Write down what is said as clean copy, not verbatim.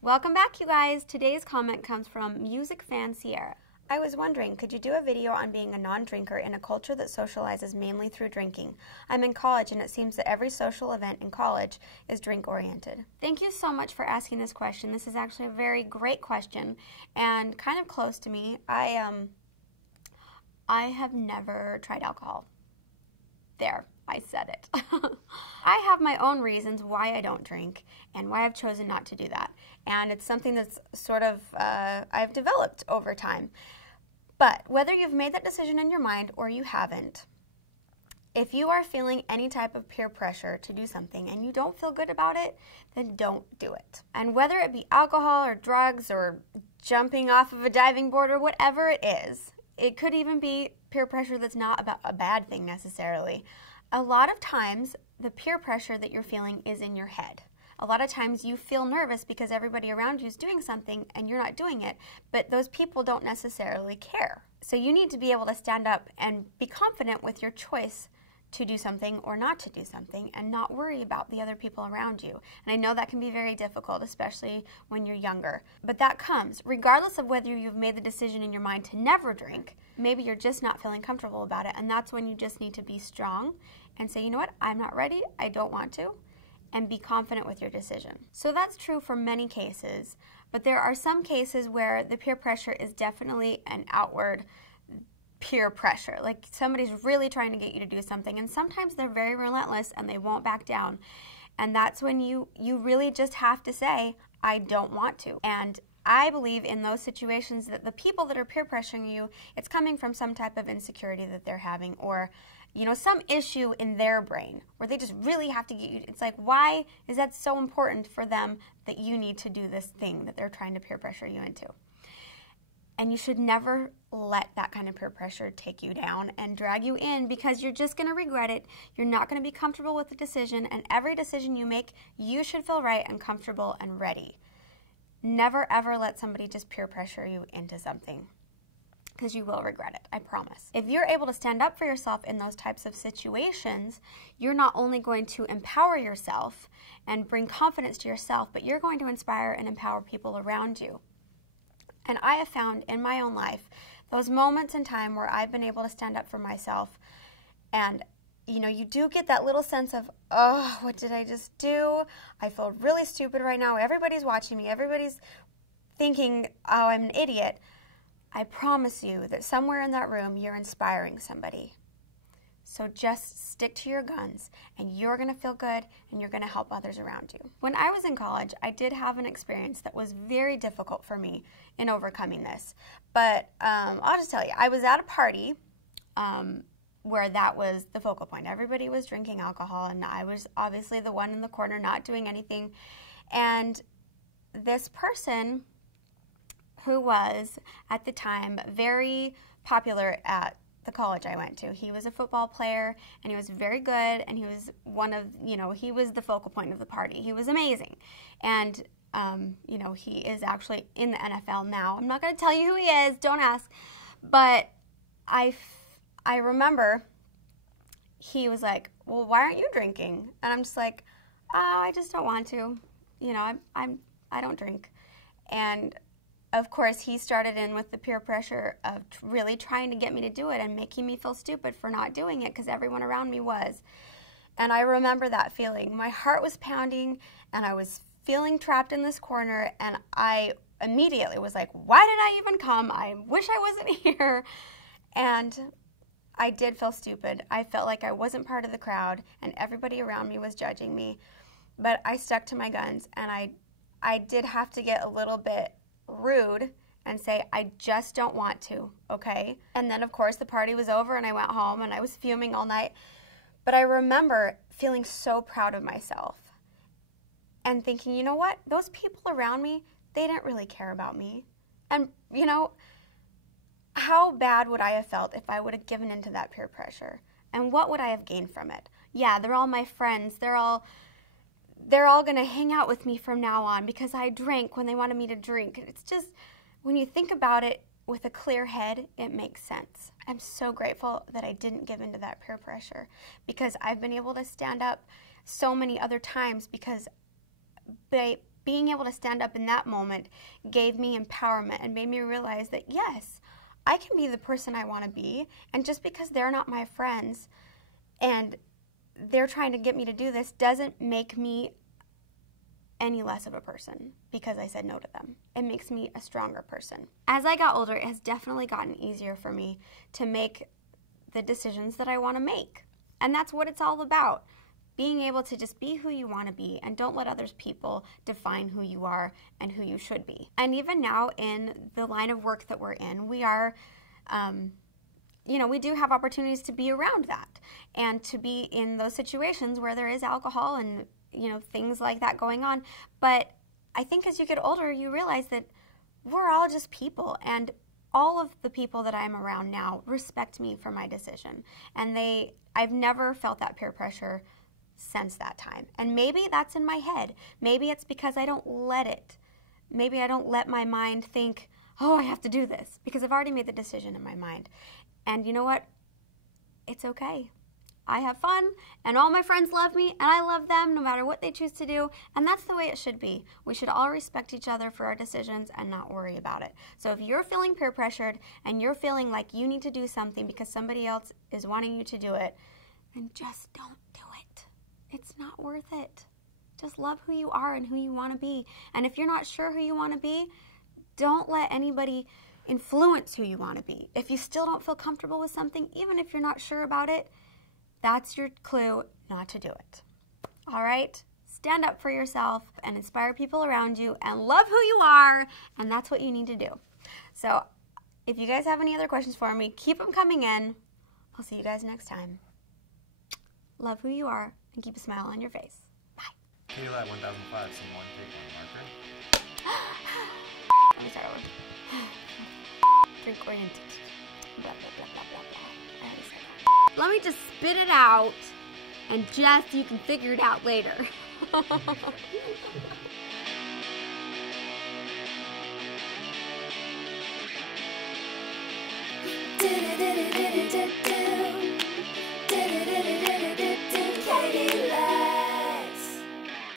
Welcome back, you guys. Today's comment comes from Music Fan Sierra. I was wondering, could you do a video on being a non-drinker in a culture that socializes mainly through drinking? I'm in college and it seems that every social event in college is drink-oriented. Thank you so much for asking this question. This is actually a very great question and kind of close to me. I have never tried alcohol. There, I said it. I have my own reasons why I don't drink and why I've chosen not to do that. And it's something that's sort of, I've developed over time. But whether you've made that decision in your mind or you haven't, if you are feeling any type of peer pressure to do something and you don't feel good about it, then don't do it. And whether it be alcohol or drugs or jumping off of a diving board or whatever it is, it could even be peer pressure that's not about a bad thing necessarily. A lot of times, the peer pressure that you're feeling is in your head. A lot of times you feel nervous because everybody around you is doing something and you're not doing it, but those people don't necessarily care. So you need to be able to stand up and be confident with your choice to do something or not to do something and not worry about the other people around you. And I know that can be very difficult, especially when you're younger. But that comes regardless of whether you've made the decision in your mind to never drink. Maybe you're just not feeling comfortable about it, and that's when you just need to be strong and say, you know what, I'm not ready, I don't want to, and be confident with your decision. So that's true for many cases, but there are some cases where the peer pressure is definitely an outward peer pressure. Like somebody's really trying to get you to do something, and sometimes they're very relentless and they won't back down. And that's when you really just have to say, I don't want to. And I believe in those situations that the people that are peer pressuring you, it's coming from some type of insecurity that they're having, or you know, some issue in their brain where they just really have to get you. It's like, why is that so important for them that you need to do this thing that they're trying to peer pressure you into? And you should never let that kind of peer pressure take you down and drag you in, because you're just going to regret it. You're not going to be comfortable with the decision, and every decision you make, you should feel right and comfortable and ready. Never ever let somebody just peer pressure you into something, because you will regret it, I promise. If you're able to stand up for yourself in those types of situations, you're not only going to empower yourself and bring confidence to yourself, but you're going to inspire and empower people around you. And I have found in my own life those moments in time where I've been able to stand up for myself, and you know, you do get that little sense of, oh, what did I just do? I feel really stupid right now. Everybody's watching me. Everybody's thinking, oh, I'm an idiot. I promise you that somewhere in that room, you're inspiring somebody. So just stick to your guns, and you're going to feel good, and you're going to help others around you. When I was in college, I did have an experience that was very difficult for me in overcoming this. But I'll just tell you, I was at a party where that was the focal point. Everybody was drinking alcohol, and I was obviously the one in the corner not doing anything. And this person, who was at the time very popular at the college I went to. He was a football player, and he was very good, and he was one of, you know, he was the focal point of the party. He was amazing. And, you know, he is actually in the NFL now. I'm not going to tell you who he is, don't ask. But I remember he was like, well, why aren't you drinking? And I'm just like, oh, I just don't want to. You know, I don't drink. And of course, he started in with the peer pressure of really trying to get me to do it and making me feel stupid for not doing it because everyone around me was. And I remember that feeling. My heart was pounding, and I was feeling trapped in this corner, and I immediately was like, why did I even come? I wish I wasn't here. And I did feel stupid. I felt like I wasn't part of the crowd, and everybody around me was judging me. But I stuck to my guns, and I did have to get a little bit rude and say, I just don't want to, okay? And then, of course, the party was over, and I went home, and I was fuming all night. But I remember feeling so proud of myself and thinking, you know what? Those people around me, they didn't really care about me. And, you know, how bad would I have felt if I would have given into that peer pressure? And what would I have gained from it? Yeah, they're all my friends. They're all going to hang out with me from now on because I drank when they wanted me to drink. It's just, when you think about it, with a clear head, it makes sense. I'm so grateful that I didn't give into that peer pressure, because I've been able to stand up so many other times, because being able to stand up in that moment gave me empowerment and made me realize that, yes, I can be the person I want to be, and just because they're not my friends and they're trying to get me to do this doesn't make me any less of a person because I said no to them. It makes me a stronger person. As I got older, it has definitely gotten easier for me to make the decisions that I want to make. And that's what it's all about. Being able to just be who you want to be, and don't let others people define who you are and who you should be. And even now in the line of work that we're in, we are, we do have opportunities to be around that and to be in those situations where there is alcohol and things like that going on. But I think as you get older, you realize that we're all just people, and all of the people that I'm around now respect me for my decision. And I've never felt that peer pressure since that time. And maybe that's in my head. Maybe it's because I don't let it. Maybe I don't let my mind think, oh, I have to do this, because I've already made the decision in my mind. And you know what? It's okay. I have fun, and all my friends love me, and I love them no matter what they choose to do, and that's the way it should be. We should all respect each other for our decisions and not worry about it. So if you're feeling peer pressured and you're feeling like you need to do something because somebody else is wanting you to do it, then just don't do it. It's not worth it. Just love who you are and who you want to be. And if you're not sure who you want to be, don't let anybody influence who you want to be. If you still don't feel comfortable with something, even if you're not sure about it, that's your clue not to do it. All right? Stand up for yourself and inspire people around you and love who you are, and that's what you need to do. So if you guys have any other questions for me, keep them coming in. I'll see you guys next time. Love who you are and keep a smile on your face. Bye. Feel at 1005, someone take my marker. Let me start over. Drink oriented. Blah, blah, blah, blah, blah, blah. I already said that. Let me just spit it out, and Jess, you can figure it out later.